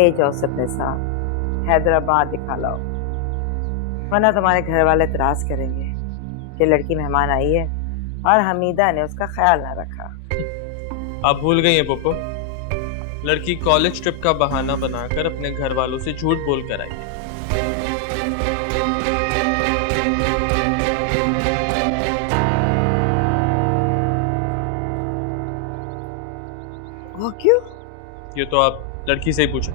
ले जाओ उसे अपने साथ, हैदराबाद दिखा लाओ, वरना तुम्हारे घर वाले इतराज करेंगे कि लड़की मेहमान आई है और हमीदा ने उसका ख्याल ना रखा। आप भूल गई हैं पोपो, लड़की कॉलेज ट्रिप का बहाना बनाकर अपने घर वालों से झूठ बोल कर आई है। वो क्यों? ये तो आप लड़की से ही पूछें।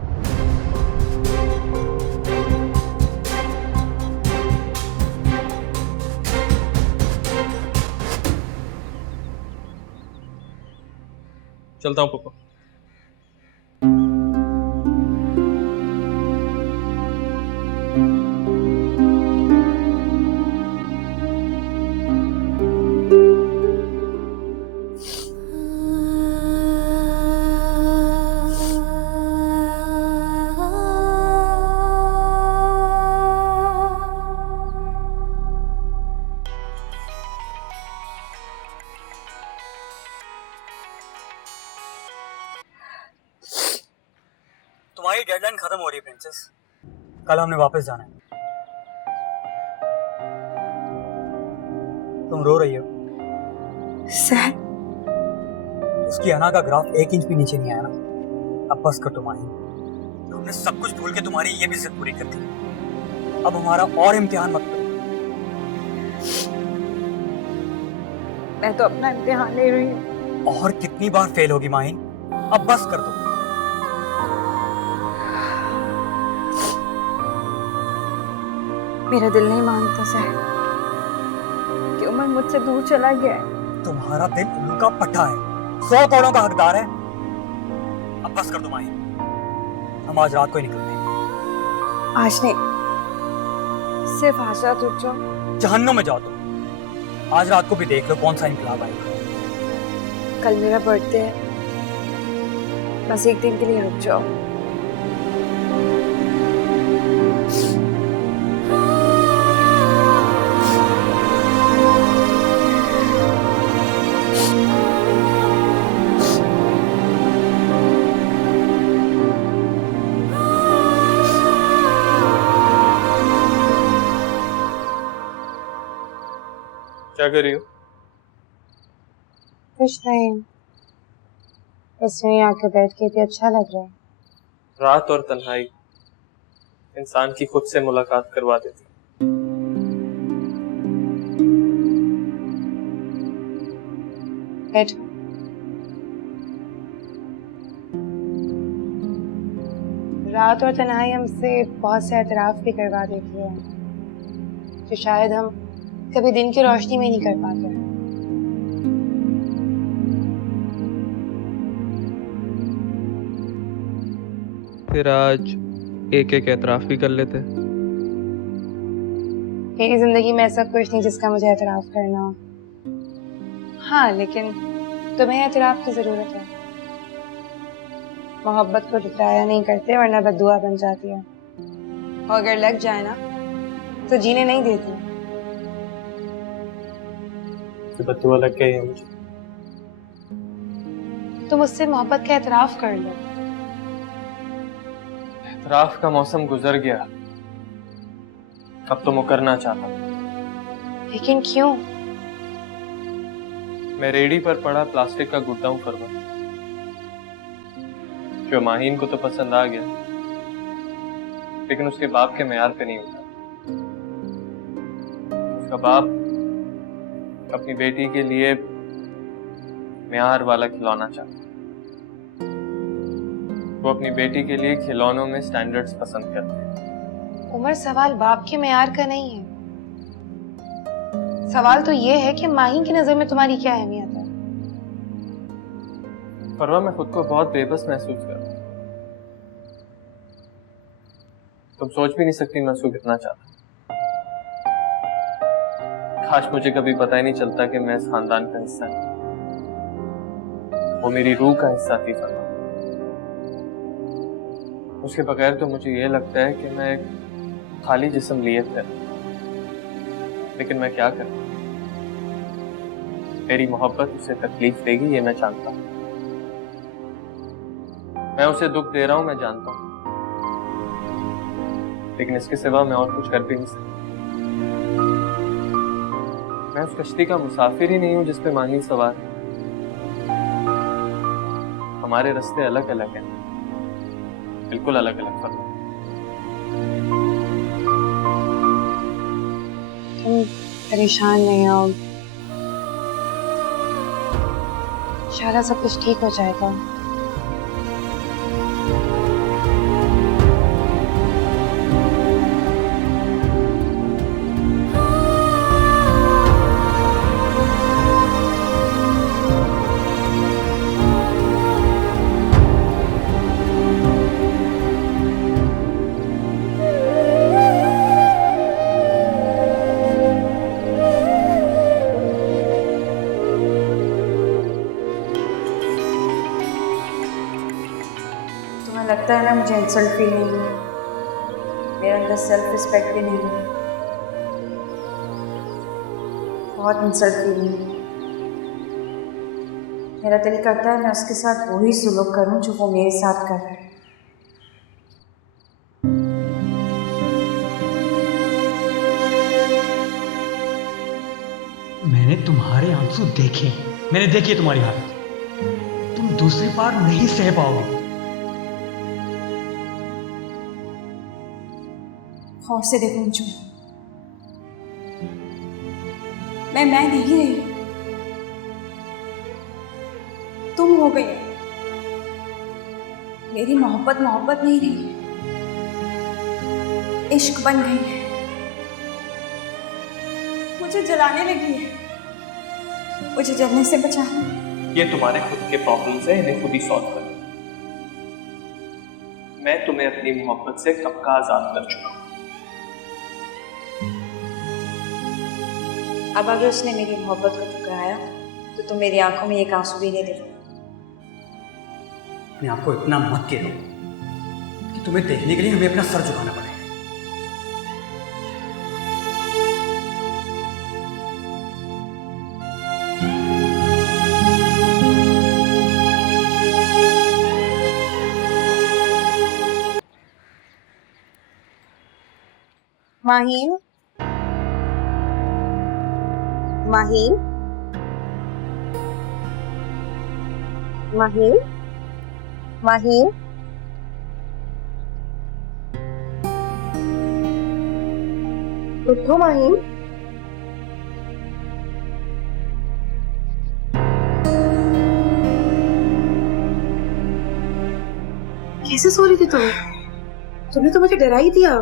चलता हूँ पोपो। तुम्हारी डेडलाइन खत्म हो रही है प्रिंसेस, कल हमने वापस जाना है। तुम रो रही हो। सर, उसकी अना का ग्राफ 1 इंच भी नीचे नहीं आया ना। अब बस कर तुम्हारी, तुमने सब कुछ भूल के तुम्हारी ये भी जिद पूरी कर दी। अब हमारा और इम्तिहान मत करो। मैं तो अपना इम्तिहान ले रही हूँ। और कितनी बार फेल होगी माहिन, अब बस कर दो। मेरा दिल नहीं मानता सर कि उमर मुझसे दूर चला गया है। तुम्हारा दिल उल्लू का पट्टा है, 100 करोड़ों का हकदार है। अब बस कर दो माहिन, हम आज रात को ही निकलते हैं। आज नहीं, सिर्फ आज रात रुक जाओ। जहन्नुम में जाओ तुम। आज रात को भी देख लो कौन सा इनकलाब आएगा। कल मेरा बर्थडे है, बस एक दिन के लिए रुक जाओ। क्या कर रही हो? कुछ नहीं, बस यूं ही आके बैठ के भी अच्छा लग रहा है। रात और तन्हाई इंसान की खुद से मुलाकात करवा देती। बैठो। रात और तन्हाई हमसे बहुत से एतराफ भी करवा देती है जो शायद हम कभी दिन की रोशनी में नहीं कर पाते। फिर आज एक एक एतराफ भी कर लेते। मेरी जिंदगी में ऐसा कुछ नहीं जिसका मुझे एतराफ करना हो। हाँ, लेकिन तुम्हें एतराफ की जरूरत है। मोहब्बत को ठुकराया नहीं करते वरना बद्दुआ बन जाती है, और अगर लग जाए ना तो जीने नहीं देती। बद्दुआ लग गई है मुझे। तुम मुझसे मोहब्बत का एतराफ कर लो। एतराफ का मौसम गुजर गया, अब तो मुकरना चाहता। लेकिन क्यों? मैं रेडी पर पड़ा प्लास्टिक का गुड्डा हूं फरवा, जो माहीन को तो पसंद आ गया, लेकिन उसके बाप के मेयार पे नहीं होता। उसका बाप अपनी बेटी के लिए मेयार वाला खिलौना चाहता। वो अपनी बेटी के लिए खिलौनों में स्टैंडर्ड्स पसंद करते हैं। उमर, सवाल बाप के मेयार का नहीं है। सवाल तो ये है कि माहीन की नजर में तुम्हारी क्या अहमियत है। फरवा, मैं खुद को बहुत बेबस महसूस कर रहा हूं। तुम सोच भी नहीं सकती मैं उसको कितना चाहता हूं। काश मुझे कभी पता ही नहीं चलता कि मैं इस खानदान का हिस्सा नहीं, वो मेरी रूह का हिस्सा थी फरवा। उसके बगैर तो मुझे ये लगता है कि मैं एक खाली जिस्म लिए थे, लेकिन मैं क्या करूं? मेरी मोहब्बत उसे तकलीफ देगी, ये मैं जानता हूं। मैं उसे दुख दे रहा हूं, मैं जानता हूं, लेकिन इसके सिवा मैं और कुछ कर भी नहीं सकता। मैं उस कश्ती का मुसाफिर ही नहीं हूँ जिस पे माही सवार है। हमारे रास्ते अलग अलग हैं, बिल्कुल अलग अलग फर्क। तुम परेशान नहीं हो, शायद सब कुछ ठीक हो जाएगा। तुम्हें लगता है ना मुझे इंसल्ट फील नहीं है, मेरे अंदर सेल्फ रिस्पेक्ट भी नहीं है, बहुत इंसल्ट फील है। मेरा दिल करता है मैं उसके साथ वही सुलूक करूं जो वो मेरे साथ कर रहा है। मैंने तुम्हारे आंसू देखे, मैंने देखी तुम्हारी हालत। तुम दूसरी बार नहीं सह पाओगे। और से देखो मुझे, मैं नहीं रही, तुम हो गई। मेरी मोहब्बत मोहब्बत नहीं रही, इश्क बन गई है, मुझे जलाने लगी है। मुझे जलने से बचा। ये तुम्हारे खुद के प्रॉब्लम्स हैं, इन्हें खुद ही सॉल्व करो। मैं तुम्हें अपनी मोहब्बत से कब का आजाद कर चुका हूं। अब अगर उसने मेरी मोहब्बत को ठुकराया तो तुम मेरी आंखों में एक आंसू भी नहीं देखो। अपने आप को इतना मत गिरो कि तुम्हें देखने के लिए हमें अपना सर झुकाना पड़े। माहीन, माहीन, माहीन, माहीन, उठो माहीन। कैसे सो रही थी तुम? तुमने तो मुझे डरा ही दिया।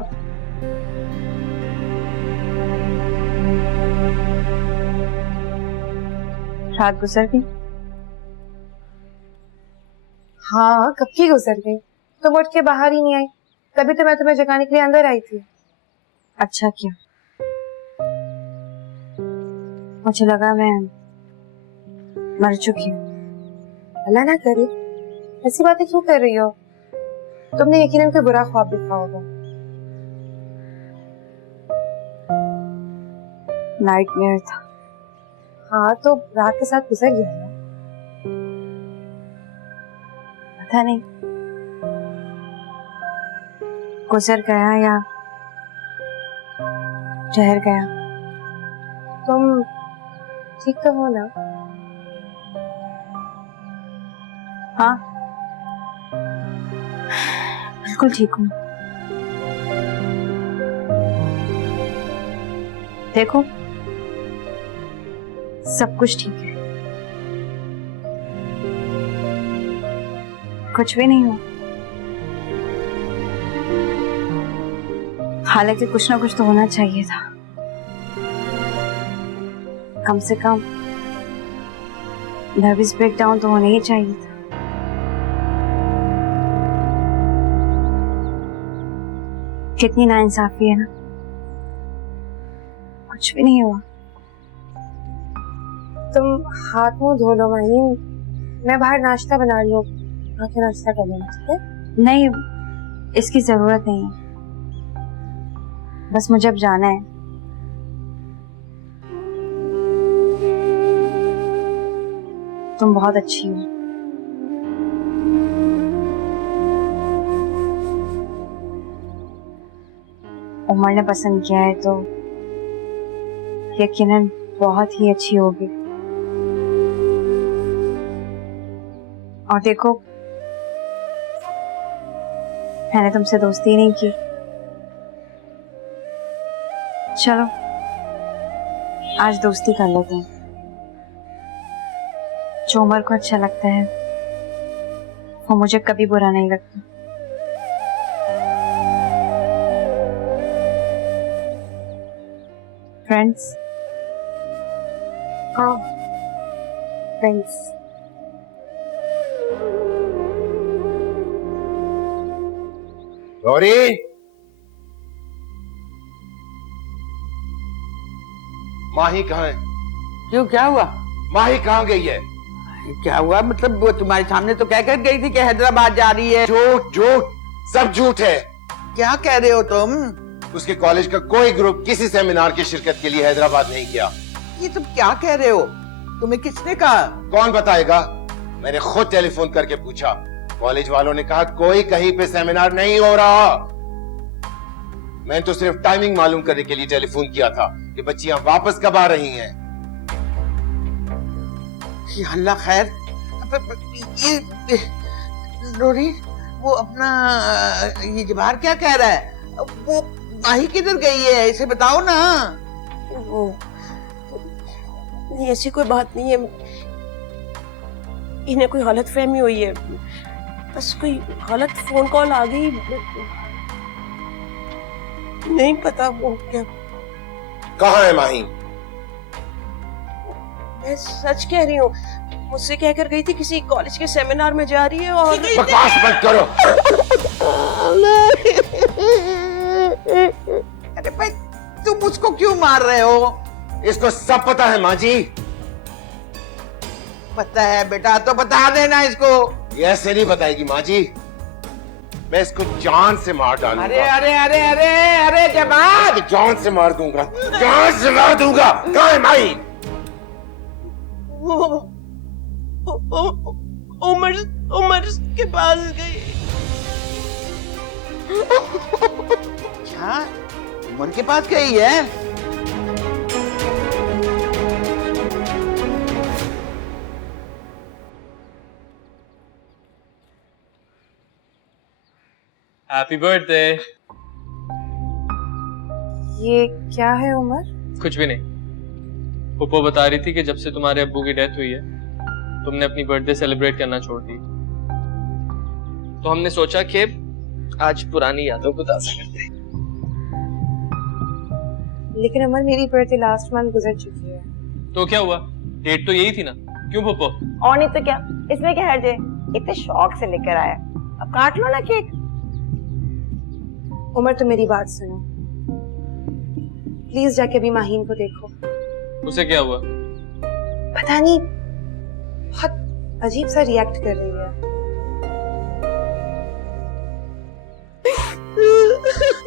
रात गुजर गई। हाँ, कब की गुजर गई। तुम उठ के बाहर ही नहीं आई, तभी तो मैं तुम्हें जगाने के लिए अंदर आई थी। अच्छा किया, मुझे लगा मैं मर चुकी हूँ। अल्लाह ना करे, ऐसी बातें क्यों कर रही हो? तुमने यकीनन कोई बुरा ख्वाब देखा होगा। नाइटमेयर था। हाँ, तो रात के साथ गुजर गया ना। पता नहीं गुजर गया या ठहर गया। तुम ठीक तो हो ना? हाँ, बिल्कुल ठीक हूँ। देखो, सब कुछ ठीक है, कुछ भी नहीं हुआ। हालांकि कुछ ना कुछ तो होना चाहिए था, कम से कम नर्वस ब्रेकडाउन तो होना ही चाहिए था। कितनी नाइंसाफी है ना, कुछ भी नहीं हुआ। तुम हाथ मुंह धो लो माहीन, मैं बाहर नाश्ता बना रही हूँ, आके नाश्ता कर लेना, ठीक है? नहीं, इसकी जरूरत नहीं है, बस मुझे अब जाना है। तुम बहुत अच्छी हो। उमर ने पसंद किया है तो यकीनन बहुत ही अच्छी होगी। और देखो, मैंने तुमसे दोस्ती नहीं की। चलो आज दोस्ती कर लेते हैं। जो उमर को अच्छा लगता है वो मुझे कभी बुरा नहीं लगता। फ्रेंड्स? हाँ, फ्रेंड्स। गौरी, माही कहाँ है? क्यों, क्या हुआ? माही कहाँ गई है? क्या हुआ मतलब? वो तुम्हारे सामने तो कह कर गई थी कि हैदराबाद जा रही है। झूठ झूठ, सब झूठ है। क्या कह रहे हो तुम? उसके कॉलेज का कोई ग्रुप किसी सेमिनार की शिरकत के लिए हैदराबाद नहीं गया। ये तुम क्या कह रहे हो? तुम्हें किसने कहा? कौन बताएगा? मैंने खुद टेलीफोन करके पूछा। कॉलेज वालों ने कहा कोई कहीं पे सेमिनार नहीं हो रहा। मैंने तो सिर्फ टाइमिंग मालूम करने के लिए टेलीफोन किया था कि बच्चियां वापस कब आ रही हैं। या अल्लाह खैर। ये रोरी, वो अपना ये जवाहर क्या कह रहा है? वो माही किधर गई है, इसे बताओ ना। वो नहीं, ऐसी कोई बात नहीं है। इन्हें कोई गलत फहमी हुई है, बस कोई गलत फोन कॉल आ गई। नहीं पता वो क्या। कहाँ है माही? मैं सच कह रही हूँ, मुझसे कहकर गई थी किसी कॉलेज के सेमिनार में जा रही है। और बकवास मत करो। अरे भाई, तुम उसको क्यों मार रहे हो? इसको सब पता है माँ जी। पता है बेटा, तो बता देना इसको। ये ऐसे नहीं बताएगी माँ जी। मैं इसको जान से मार डालूंगा। अरे अरे अरे अरे अरे जवाब! जान से मार दूंगा, जान से मार दूंगा। कहाँ है माही? उमर उमर के पास गई। क्या उमर के पास गई है? Happy birthday. ये क्या है उमर? कुछ भी नहीं। पुप्पो बता रही थी कि जब से तुम्हारे अब्बू की डेथ हुई है तुमने अपनी बर्थडे सेलिब्रेट करना छोड़ दी, तो हमने सोचा कि आज पुरानी यादों को ताज़ा करते हैं। लेकिन उमर, मेरी बर्थडे लास्ट मंथ गुजर चुकी है। तो क्या हुआ, डेट तो यही थी ना। क्यों पुप्पो? और नहीं तो क्या, इसमें क्या हर्ज है? इतने शौक से लेकर आया, अब काट लो ना केक। उमर, तो मेरी बात सुनो, प्लीज जाके अभी माहीन को देखो। उसे क्या हुआ? पता नहीं, बहुत अजीब सा रिएक्ट कर रही है।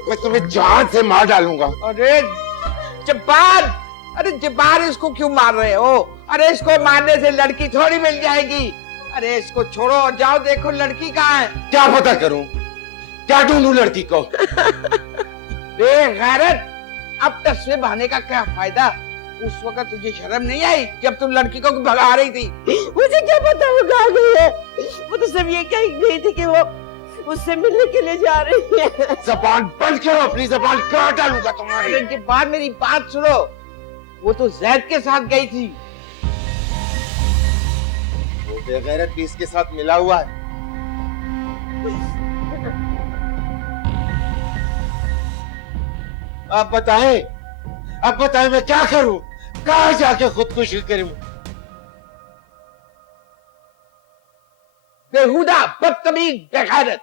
मैं तुम्हें जान से मार डालूंगा। अरे जब्बार! अरे जब्बार, इसको क्यों मार रहे हो? अरे इसको मारने से लड़की थोड़ी मिल जाएगी। अरे इसको छोड़ो और जाओ देखो लड़की कहाँ है। क्या पता करूं, क्या ढूंढूं लड़की को? बेगैरत! अब तस्वीर बहाने का क्या फायदा? उस वक्त तुझे शर्म नहीं आई जब तुम लड़की को भगा रही थी? मुझे क्या पता वो कहाँ गई है। वो तो सब ये कह गई थी कि वो उससे मिलने के लिए जा रही है। जबान बंद करो, अपनी जबान काट डालूंगा तुम्हारी। अरे के बाद मेरी बात सुनो, वो तो जैद के साथ गई थी। वो बेगैरत भी इसके साथ मिला हुआ है। अब बताएं मैं क्या करूं? कहां जाके खुदकुशी करूं? बेहुदा, बदतमीज, बेगैरत!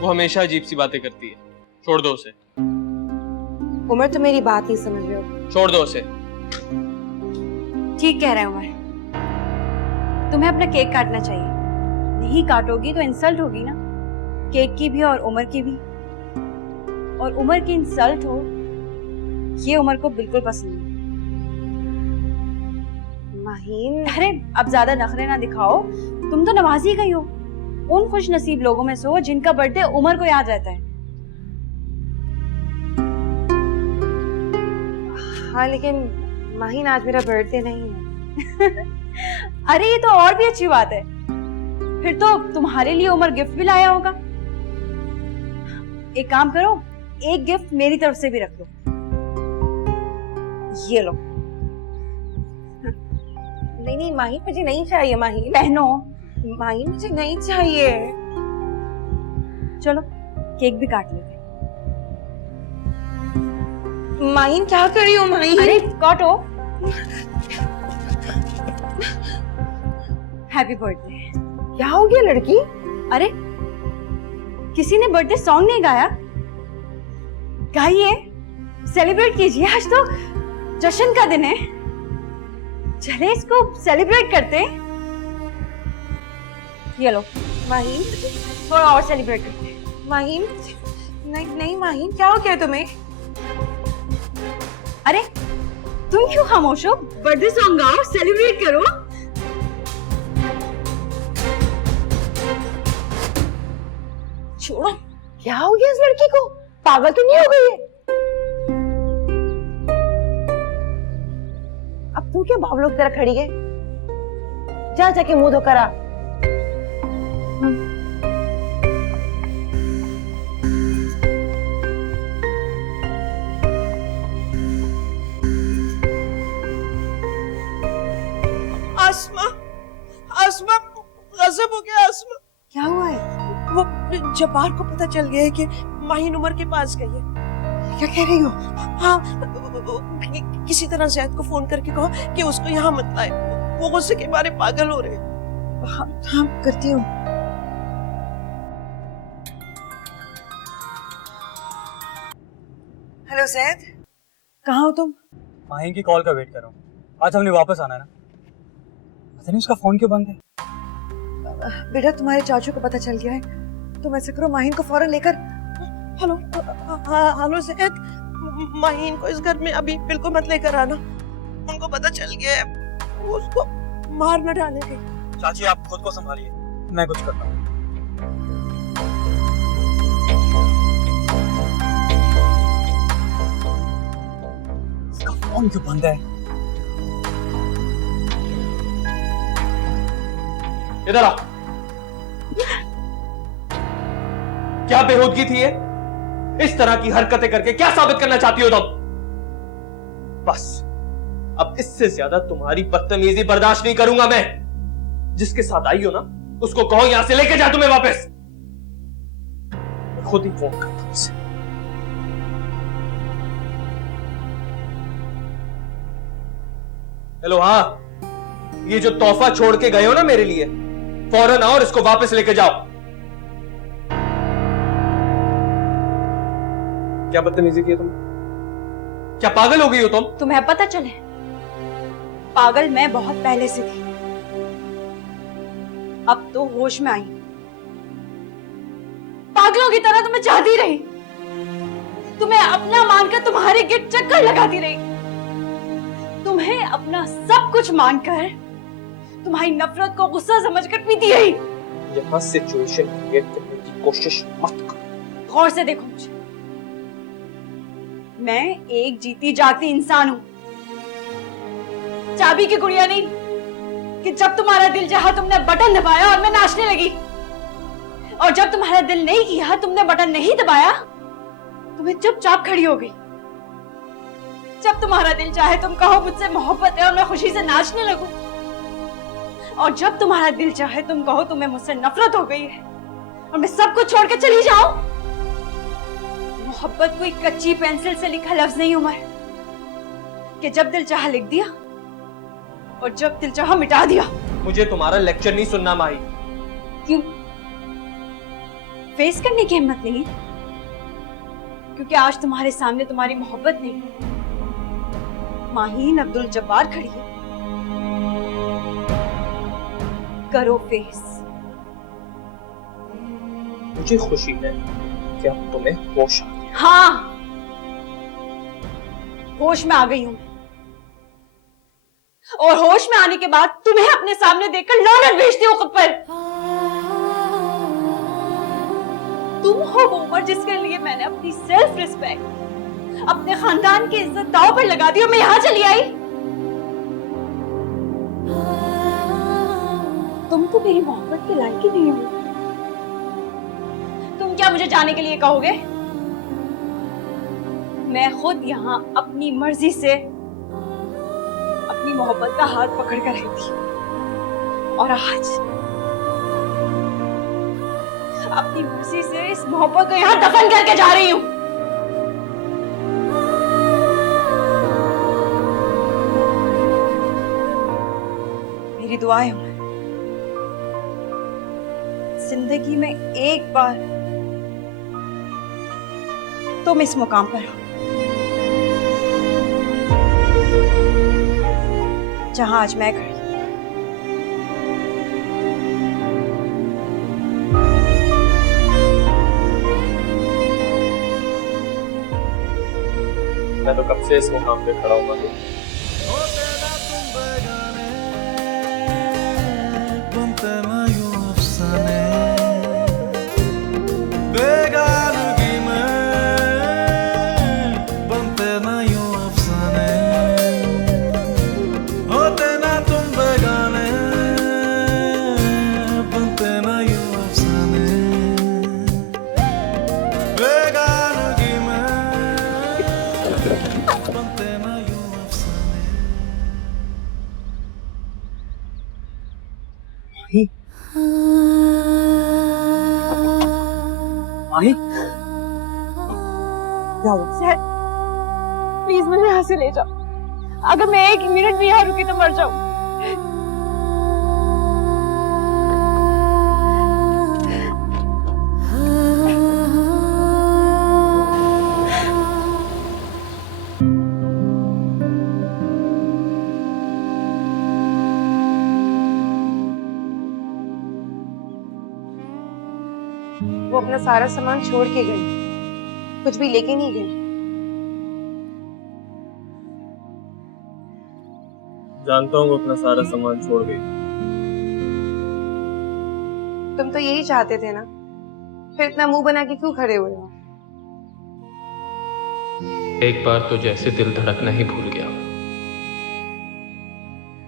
वो हमेशा अजीब सी बातें करती है, छोड़ दो उसे। उमर, तो मेरी बात नहीं समझ रहे हो। छोड़ दो उसे। ठीक कह रहे हैं उमर, तुम्हें अपना केक काटना चाहिए। नहीं काटोगी तो इंसल्ट होगी ना, केक की भी और उमर की भी। और उमर की इंसल्ट हो, ये उमर को बिल्कुल पसंद नहीं। माहीन, अरे अब ज्यादा नखरे ना दिखाओ, तुम तो नवाजी गई हो। उन खुश नसीब लोगों में से हो जिनका बर्थडे उमर को याद रहता है। हाँ लेकिन माहीन आज मेरा बर्थडे नहीं है। अरे ये तो और भी अच्छी बात है, फिर तो तुम्हारे लिए उमर गिफ्ट भी लाया होगा। एक काम करो, एक गिफ्ट मेरी तरफ से भी रख लो। ये लो। नहीं नहीं माहीन, मुझे नहीं चाहिए माहीन। पहनो। माहीन मुझे नहीं चाहिए। चलो केक भी काट लेते। माहीन क्या कर रही हो माहीन? अरे काटो। Happy birthday. क्या हो गया लड़की? अरे किसी ने बर्थडे सॉन्ग नहीं गाया? गाइए, सेलिब्रेट कीजिए, आज तो जश्न का दिन है। चले इसको सेलिब्रेट करते हैं। ये लो माहीन, थोड़ा और सेलिब्रेट करते हैं। माहीन नहीं नहीं माहीन, क्या हो गया तुम्हें? अरे तुम क्यों खामोश हो? बर्थडे सॉन्ग गाओ, सेलिब्रेट करो। छोड़ो, क्या हो गया इस लड़की को? पागल तो नहीं हो गई है? अब तू क्या बावलों की तरह खड़ी है? जा जाके मुंह धो कर आ। आसमा, आसमा, गजब हो गया आसमा। क्या हुआ है? वो जब्बार को पता चल गया है कि माहीन उमर के पास गई है। क्या कह रही हो? हाँ, किसी तरह ज़ैद को फोन करके कहो कि उसको यहाँ मत लाए, वो गुस्से के मारे पागल हो रहे हैं। हाँ करती हूँ। हेलो ज़ैद, कहाँ हो तुम? माहीन की कॉल का वेट कर रहा हूँ। आज हमने वापस आना है ना। पता नहीं उसका फोन क्यों बंद है। बेटा तुम्हारे चाचू को पता चल गया है, तुम ऐसा करो माहीन को फौरन लेकर। हेलो, हेलो ज़ैद, माहीन को इस घर में अभी बिल्कुल मत लेकर आना। उनको पता चल गया है, वो उसको मार न डालेंगे। चाची आप खुद को संभालिए, मैं कुछ करता हूँ। इसका फोन क्यों बंद है? इधर आ। क्या बेहूदगी थी ये? इस तरह की हरकतें करके क्या साबित करना चाहती हो तुम? बस अब इससे ज्यादा तुम्हारी बदतमीजी बर्दाश्त नहीं करूंगा मैं। जिसके साथ आई हो ना, उसको कहो यहां से लेके जा तुम्हें वापस। खुद ही फोन करता हूं उसे। हेलो, हाँ, ये जो तोहफा छोड़ के गए हो ना मेरे लिए, फौरन आओ और इसको वापस लेके जाओ। क्या बदतमीजी की है तुम? क्या पागल हो गई हो तुम? तुम्हें पता चले, पागल मैं बहुत पहले से थी, अब तो होश में आई। पागलों की तरह तुम्हें चाहती रही, तुम्हें अपना मानकर तुम्हारे गिफ्ट चक्कर लगाती रही, तुम्हें अपना सब कुछ मानकर तुम्हारी नफरत को गुस्सा समझकर पीती रही। यहां सिचुएशन क्रिएट करने की कोशिश मत करो। गौर से देखो मुझे, मैं एक जीती जागती इंसान हूं, चाबी की गुड़िया नहीं कि जब तुम्हारा दिल चाहा तुमने बटन दबाया और मैं नाचने लगी, और जब तुम्हारा दिल नहीं किया, तुमने बटन नहीं दबाया, तुम्हें चुपचाप खड़ी हो गई। जब तुम्हारा दिल चाहे तुम कहो मुझसे मोहब्बत है और मैं खुशी से नाचने लगूं, और जब तुम्हारा दिल चाहे तुम कहो तुम्हें मुझसे नफरत हो गई है और मैं सब कुछ छोड़ के चली जाऊं। मोहब्बत कोई कच्ची पेंसिल से लिखा लफ्ज नहीं उमर, कि जब दिल चाहा लिख दिया और जब दिल चाहा मिटा दिया। मुझे तुम्हारा लेक्चर नहीं सुनना माही। क्यों? फेस करने की हिम्मत नहीं है? क्योंकि आज तुम्हारे सामने तुम्हारी मोहब्बत नहीं, माहीन अब्दुल जब्बार खड़ी है। करो फेस। मुझे खुशी है कि अब तुम्हें होश आ गया। हाँ, होश में आ गई हूं और होश में आने के बाद तुम्हें अपने सामने देखकर लानत भेजती हूं खुद पर। तुम हो वो उम्र जिसके लिए मैंने अपनी सेल्फ रिस्पेक्ट, अपने खानदान की इज्जत दांव पर लगा दी और मैं यहां चली आई। तुम तो मेरी मोहब्बत के लायक ही नहीं हो। तुम क्या मुझे जाने के लिए कहोगे? मैं खुद यहाँ अपनी मर्जी से अपनी मोहब्बत का हाथ पकड़ कर रही थी और आज अपनी मर्जी से इस मोहब्बत को यहाँ दफन करके जा रही हूँ। मेरी दुआएं हैं जिंदगी में एक बार तुम इस मुकाम पर हो जहां आज मैं खड़ी। मैं तो कब से इस मुकाम पे खड़ा हूँ। माही, क्या हुआ? प्लीज मुझे यहाँ से ले जाओ। अगर मैं एक मिनट भी यहाँ रुकी तो मर जाऊं। वो अपना सारा सामान छोड़ के गई, कुछ भी लेके नहीं गई। जानता हूँ वो अपना सारा सामान छोड़ गई। तुम तो यही चाहते थे ना, फिर इतना मुंह बना के क्यों खड़े हुए हो? एक बार तो जैसे दिल धड़कना ही भूल गया,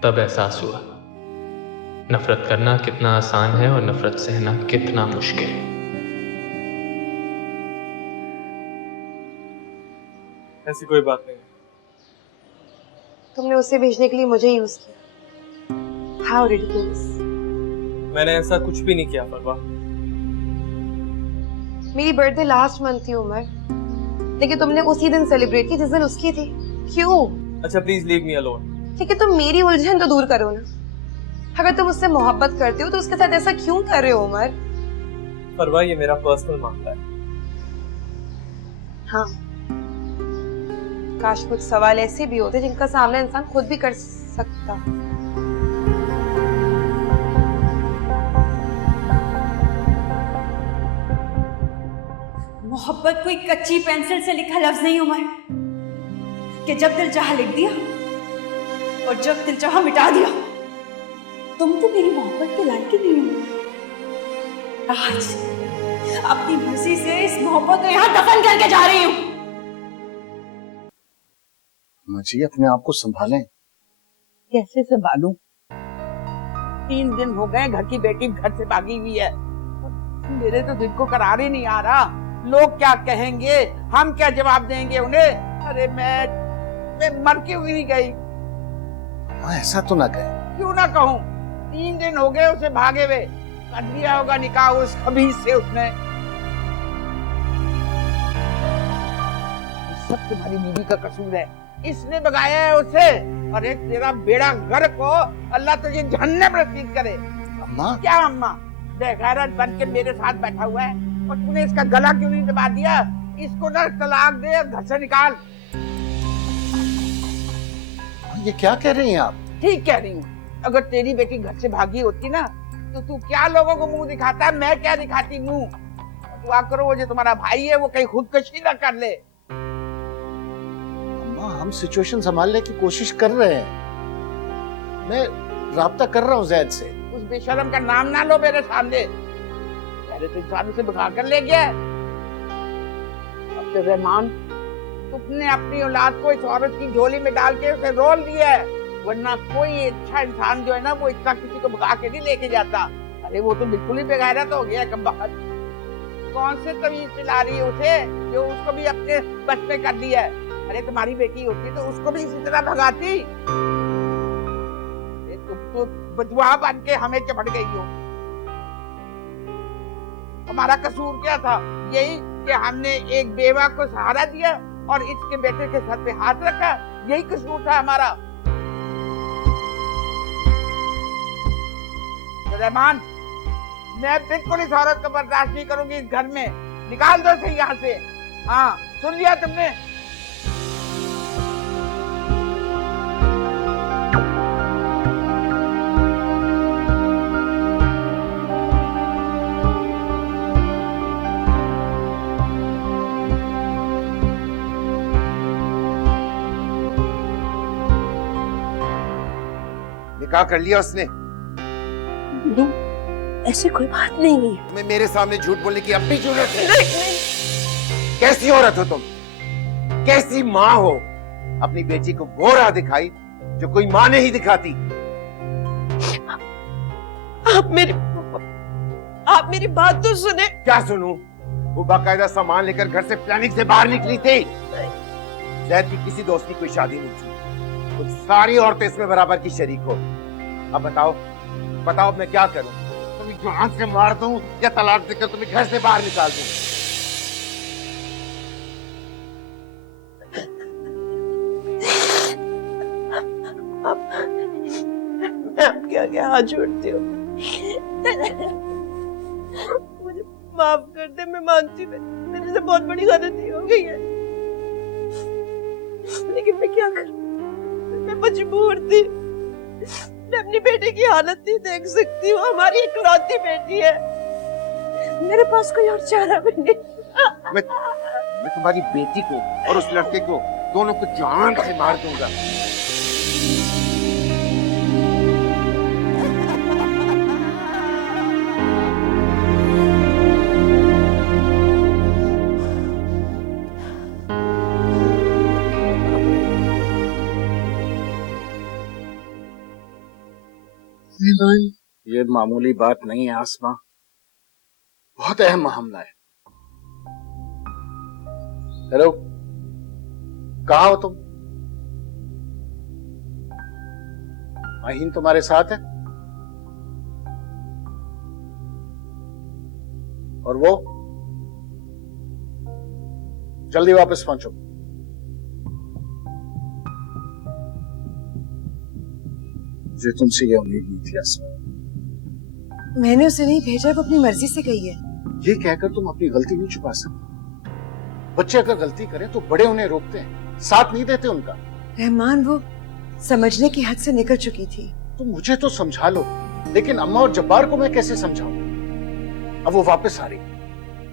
तब एहसास हुआ नफरत करना कितना आसान है और नफरत सहना कितना मुश्किल। ऐसी कोई बात नहीं। तुमने उसे भेजने के लिए मुझे यूज किया। How ridiculous। मैंने ऐसा कुछ भी नहीं किया परवा। मेरी बर्थडे लास्ट मंथ थी उमर, लेकिन तुमने उसी दिन सेलिब्रेट की जिस दिन उसकी थी। क्यों? अच्छा प्लीज लीव मी अलोन। ठीक है, तुम मेरी उलझन तो दूर करो ना। अगर तुम उससे मोहब्बत करते हो तो उसके साथ ऐसा क्यों कर रहे हो उमर? परवा ये मेरा पर्सनल मामला है। हाँ, काश कुछ सवाल ऐसे भी होते जिनका सामना इंसान खुद भी कर सकता। मोहब्बत कोई कच्ची पेंसिल से लिखा लफ्ज नहीं उमर, कि जब दिल चाहा लिख दिया और जब दिल चाहा मिटा दिया। तुम तो मेरी मोहब्बत के लायक ही नहीं हो। आज अपनी मर्जी से इस मोहब्बत को यहाँ दफन करके जा रही हूँ। मुझे अपने आप को संभालें। कैसे संभालूं? 3 दिन हो गए घर की बेटी घर से भागी हुई है। मेरे तो दिल को करार ही नहीं आ रहा। लोग क्या कहेंगे, हम क्या जवाब देंगे उन्हें? अरे मैं मर क्यों नहीं गई? ऐसा तो ना कहे। क्यों ना कहूँ? 3 दिन हो गए उसे भागे हुए। कर दिया होगा निकाह उस खबीज से उसने। सब तुम्हारी बीवी का कसूर है, इसने भगाया है उसे। और एक तेरा बेड़ा गर्क हो, अल्लाह तुझे जहन्नम नसीब करे। अम्मा? क्या अम्मा? बेगैरत बन के मेरे साथ बैठा हुआ है और तूने इसका गला क्यों नहीं दबा दिया? इसको ना तलाक दे और घर से निकाल। ये क्या कह रही हैं आप? ठीक कह रही हूँ। अगर तेरी बेटी घर से भागी होती ना तो तू क्या लोगों को मुंह दिखाता, मैं क्या दिखाती मुंह? दुआ करो वो जो तुम्हारा भाई है वो कहीं खुदकुशी ना कर ले। अम्मा, हम सिचुएशन संभालने की कोशिश कर रहे हैं। मैं राब्ता कर रहा हूँ जैद से। उस बेशरम का नाम ना लो मेरे सामने। पहले तो इंसान से भगा कर ले गया। अब्दुल रहमान, तुमने अपनी औलाद को इस औरत की झोली में डाल के उसे रोल दिया है, वरना कोई अच्छा इंसान जो है ना वो इतना किसी को भगा के नहीं लेके जाता। अरे वो तो बिल्कुल ही बेगैरत हो गया कमबख्त। कौन से तमीज पिला रही है उसे जो उसको भी अपने बस में कर दिया है। अरे तुम्हारी बेटी होती तो उसको भी इसी तरह भगाती। तुम तो बदुआ बन के हमें चपट गई हो। हमारा कसूर क्या था? यही कि हमने एक बेवा को सहारा दिया और इसके बेटे के सर पे हाथ रखा। यही कसूर था हमारा। रहमान, मैं बिल्कुल इस औरत को बर्दाश्त नहीं करूंगी इस घर में। निकाल दो इसे यहाँ से। हाँ, सुन लिया तुमने? निकाह कर लिया उसने? नहीं, ऐसी कोई बात नहीं है। तुम्हें मेरे सामने झूठ बोलने की अब भी जरूरत है? नहीं। कैसी औरत हो तुम? कैसी माँ हो? अपनी बेटी को वो राह दिखाई जो कोई माँ नहीं दिखाती। आप मेरी बात तो सुने। क्या सुनूं? वो बाकायदा सामान लेकर घर से प्लानिंग से बाहर निकली थी। जैद की किसी दोस्त की कोई शादी नहीं थी। तुम सारी औरतें इसमें बराबर की शरीक हो। अब बताओ अब मैं क्या करूं? तुम्हें जान से मार दूं या तलाक देकर तुम्हें घर से बाहर निकाल दूं? मैं आपके आगे हाथ जोड़ती हूँ। मुझे माफ कर दे। मैं मानती हूँ मेरे से बहुत बड़ी गलती हो गई है, लेकिन मैं क्या करूं? मैं मजबूर थी। मैं अपनी बेटी की हालत नहीं देख सकती हूँ। हमारी इकलौती बेटी है। मेरे पास कोई और चारा भी नहीं। मैं तुम्हारी बेटी को और उस लड़के को दोनों को जान से मार दूंगा। ये मामूली बात नहीं है आसमां, बहुत अहम मामला है। हेलो, कहाँ हो तुम? माहीन तुम्हारे साथ है? और वो? जल्दी वापस पहुंचो। मुझे तुमसे ये उम्मीद नहीं थी आसमां। मैंने उसे नहीं भेजा, वो अपनी मर्जी से गई है। ये कहकर तुम अपनी गलती नहीं छुपा सकते। बच्चे अगर गलती करें तो बड़े उन्हें रोकते हैं, साथ नहीं देते उनका। रहमान, वो समझने की हद से निकल चुकी थी। तो मुझे तो समझा लो, लेकिन अम्मा और जब्बार को मैं कैसे समझाऊं? अब वो वापस आ रही,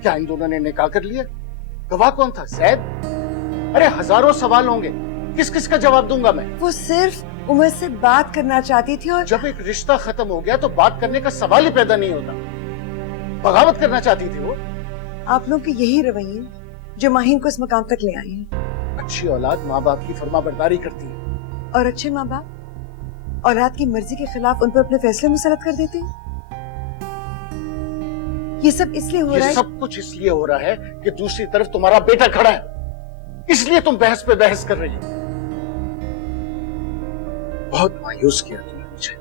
क्या इन दोनों ने निकाह कर लिया? गवाह कौन था? जैद? अरे हजारों सवाल होंगे, किस किस का जवाब दूंगा मैं? वो सिर्फ उमर से बात करना चाहती थी और जब एक रिश्ता खत्म हो गया तो बात करने का सवाल ही पैदा नहीं होता। बगावत करना चाहती थी वो। आप लोग के यही रवैये जो माहीन को इस मकाम तक ले आए हैं। अच्छी औलाद माँ बाप की फरमाबरदारी करती है, और अच्छे माँ बाप औलाद की मर्जी के खिलाफ उन पर अपने फैसले मुसरत कर देते हैं। ये सब इसलिए हो रहा है। ये सब कुछ इसलिए हो रहा है कि दूसरी तरफ तुम्हारा बेटा खड़ा है, इसलिए तुम बहस पे बहस कर रही हो। बहुत मायूस किया तुमने मुझे।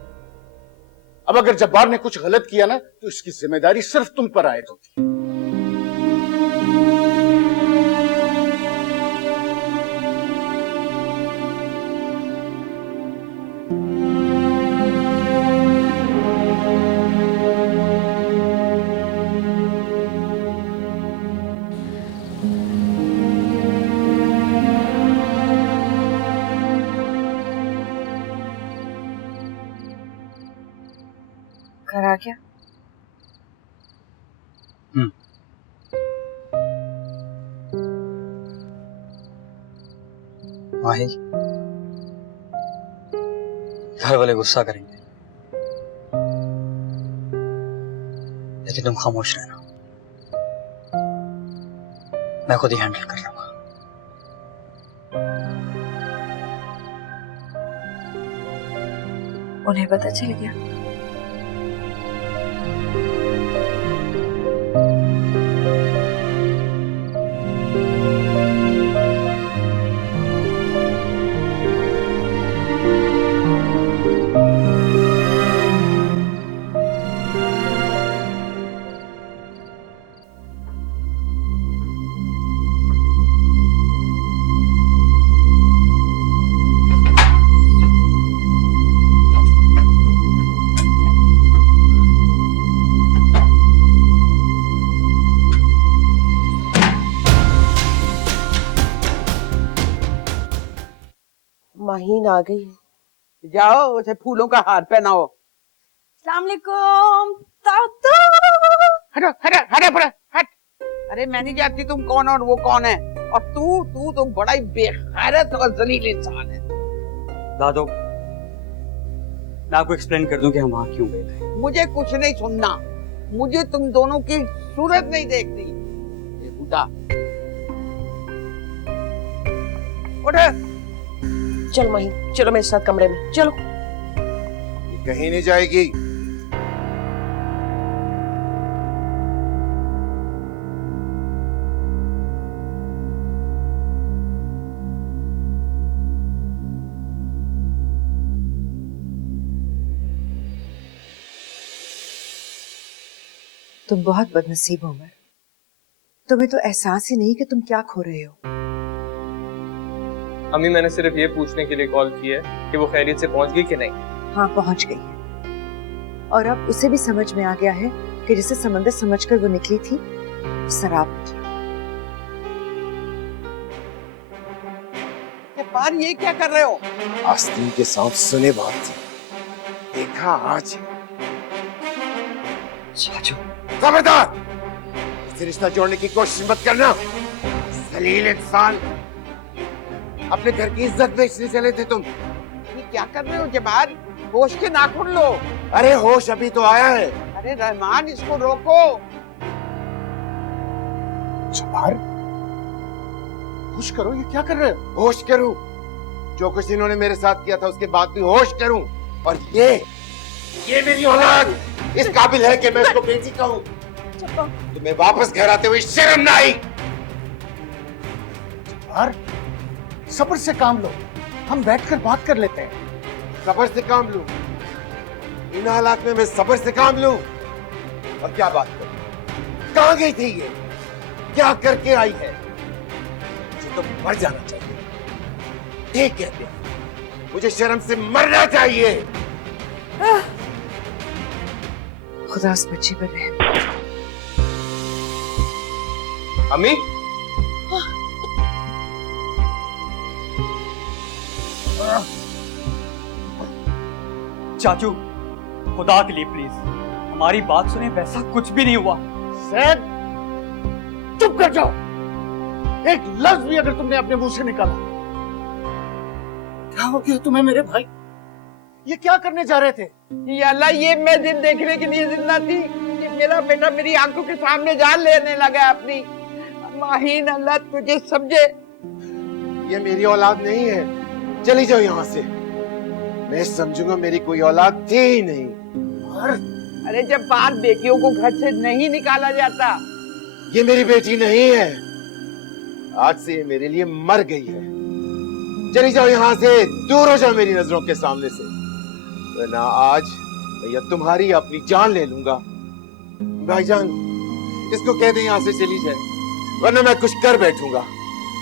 अब अगर जब्बार ने कुछ गलत किया ना तो इसकी जिम्मेदारी सिर्फ तुम पर आयद होती है। घर आ गया? माही, घर वाले गुस्सा करेंगे, लेकिन तुम खामोश रहना, मैं खुद ही हैंडल कर लूंगा। उन्हें पता चल गया? माहीन आ गई है। जाओ उसे फूलों का हार पहनाओ। अस्सलामुअलैकुम तातू। हटो हटो हटो हटो हट। अरे मैं नहीं जानती तुम कौन और वो कौन है। और तू तो बड़ा ही बेगैरत और जलील इंसान है। दादो, मैं आपको एक्सप्लेन कर दूं कि हम वहां क्यों गए थे। मुझे कुछ नहीं सुनना, मुझे तुम दोनों की सूरत नहीं देखनी। बेहुदा। उठ। चल माहीन, चलो मेरे साथ कमरे में चलो। ये कहीं नहीं जाएगी। तुम बहुत बदनसीब हो उमर। तुम्हें तो एहसास ही नहीं कि तुम क्या खो रहे हो। अम्मी, मैंने सिर्फ ये पूछने के लिए कॉल की है कि वो खैरियत से पहुंच गई कि नहीं। हाँ, पहुंच गई है। और अब उसे भी समझ में आ गया है कि जिसे समंदर समझकर वो निकली थी, वो शराब निकला। पार ये क्या कर रहे हो? आस्तीन के साथ सुने बात थी, देखा आज। चाचू, खबरदार! इसे रिश्ता जोड़ने की कोशिश मत करना। जलील इंसान, अपने घर की इज्जत बेचने चले थे तुम। ये क्या कर रहे हो जबार? होश के नाखून लो। अरे होश अभी तो आया है। अरे रहमान, इसको रोको। जबार, होश करो, ये क्या कर रहे हो? होश करूं? जो कुछ इन्होंने मेरे साथ किया था उसके बाद भी होश करूं? और ये मेरी औलाद इस काबिल है कि मैं इसको बेटी कहूं? तुम्हें वापस घर आते हुए शर्म ना आई? जबार, सब्र से काम लो, हम बैठकर बात कर लेते हैं। सब्र से काम लूं? इन हालात में मैं सब्र से काम लूं? और क्या बात करूं? कहां गई थी ये? क्या करके आई है? मुझे तो मर जाना चाहिए। ठीक कहते हैं, मुझे शर्म से मरना चाहिए। खुदा उस बच्ची पर रहम। अम्मी, चाचू, खुदा के लिए प्लीज हमारी बात सुने, वैसा कुछ भी नहीं हुआ। सैद, चुप कर जाओ। एक लफ्ज भी अगर तुमने अपने मुंह से निकाला। क्या हो गया तुम्हें मेरे भाई? ये क्या करने जा रहे थे? ये अल्लाह, ये मैं दिन देखने के लिए जिंदा थी कि मेरा बेटा मेरी आंखों के सामने जान लेने लगा अपनी। माहीन, अल्लाह तुझे समझे। ये मेरी औलाद नहीं है, चली जाओ यहाँ से। मैं समझूंगा मेरी कोई औलाद थी ही नहीं। अरे जब बाहर बेटियों को घर से नहीं निकाला जाता। ये मेरी बेटी नहीं है, आज से ये मेरे लिए मर गई है। चली जाओ यहाँ से, दूर हो जाओ मेरी नजरों के सामने से, वरना आज मैं या तुम्हारी या अपनी जान ले लूंगा। भाईजान, इसको कह दे यहाँ से चली जाए, वरना मैं कुछ कर बैठूंगा।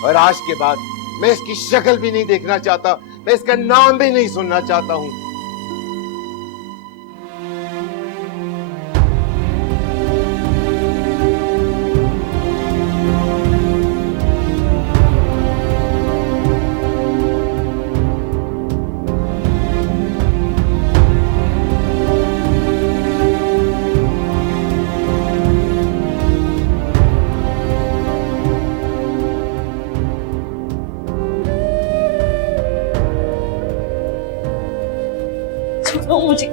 और आज के बाद मैं इसकी शक्ल भी नहीं देखना चाहता, मैं इसका नाम भी नहीं सुनना चाहता हूँ। सुनो मुझे,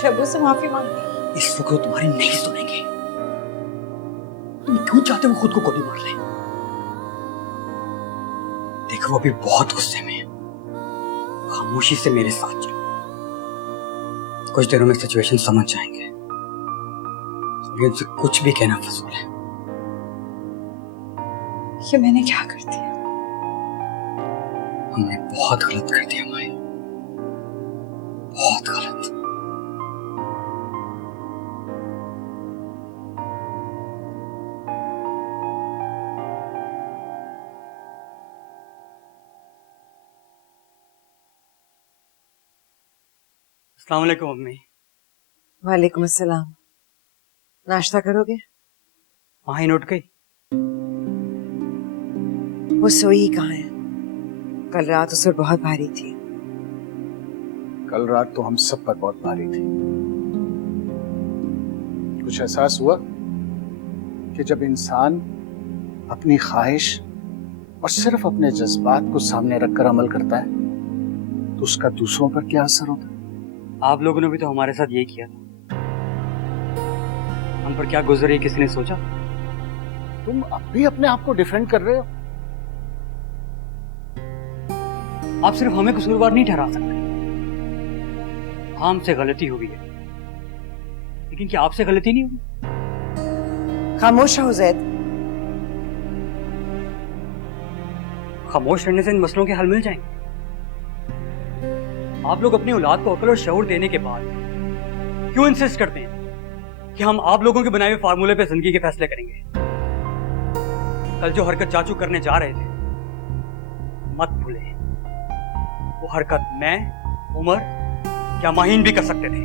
शबू से माफी मांगती। इस वक्त वो तुम्हारी नहीं सुनेंगे। तुम क्यों चाहते हो खुद को गोली मार ले? देखो अभी बहुत गुस्से में है, खामोशी से मेरे साथ चलो, कुछ देरों में सिचुएशन समझ जाएंगे। अभी उनसे कुछ भी कहना फजूल है। ये मैंने क्या कर दिया? हमने बहुत गलत कर दिया माया, बहुत गलत। अस्सलाम वालेकुम मम्मी। वालेकुम अस्सलाम। नाश्ता करोगे? वहां ही उठ गई। वो सोई कहाँ है? कल रात उस पर बहुत भारी थी। कल रात तो हम सब पर बहुत भारी थी। कुछ एहसास हुआ कि जब इंसान अपनी ख्वाहिश और सिर्फ अपने जज्बात को सामने रखकर अमल करता है तो उसका दूसरों पर क्या असर होता है? आप लोगों ने भी तो हमारे साथ यही किया था। हम पर क्या गुजर है किसी ने सोचा? तुम अब भी अपने आप को डिफेंड कर रहे हो। आप सिर्फ हमें कसूरवार नहीं ठहरा सकते। हमसे गलती हुई है, लेकिन क्या आपसे गलती नहीं हुई? खामोश रहो ज़ैद। खामोश रहने से इन मसलों के हल मिल जाएंगे। आप लोग अपनी औलाद को अकल और शऊर देने के बाद क्यों इंसिस्ट करते हैं कि हम आप लोगों के बनाए हुए फार्मूले पे जिंदगी के फैसले करेंगे? कल जो हरकत चाचू करने जा रहे थे, मत भूलें वो हरकत मैं, उमर या माहीन भी कर सकते थे।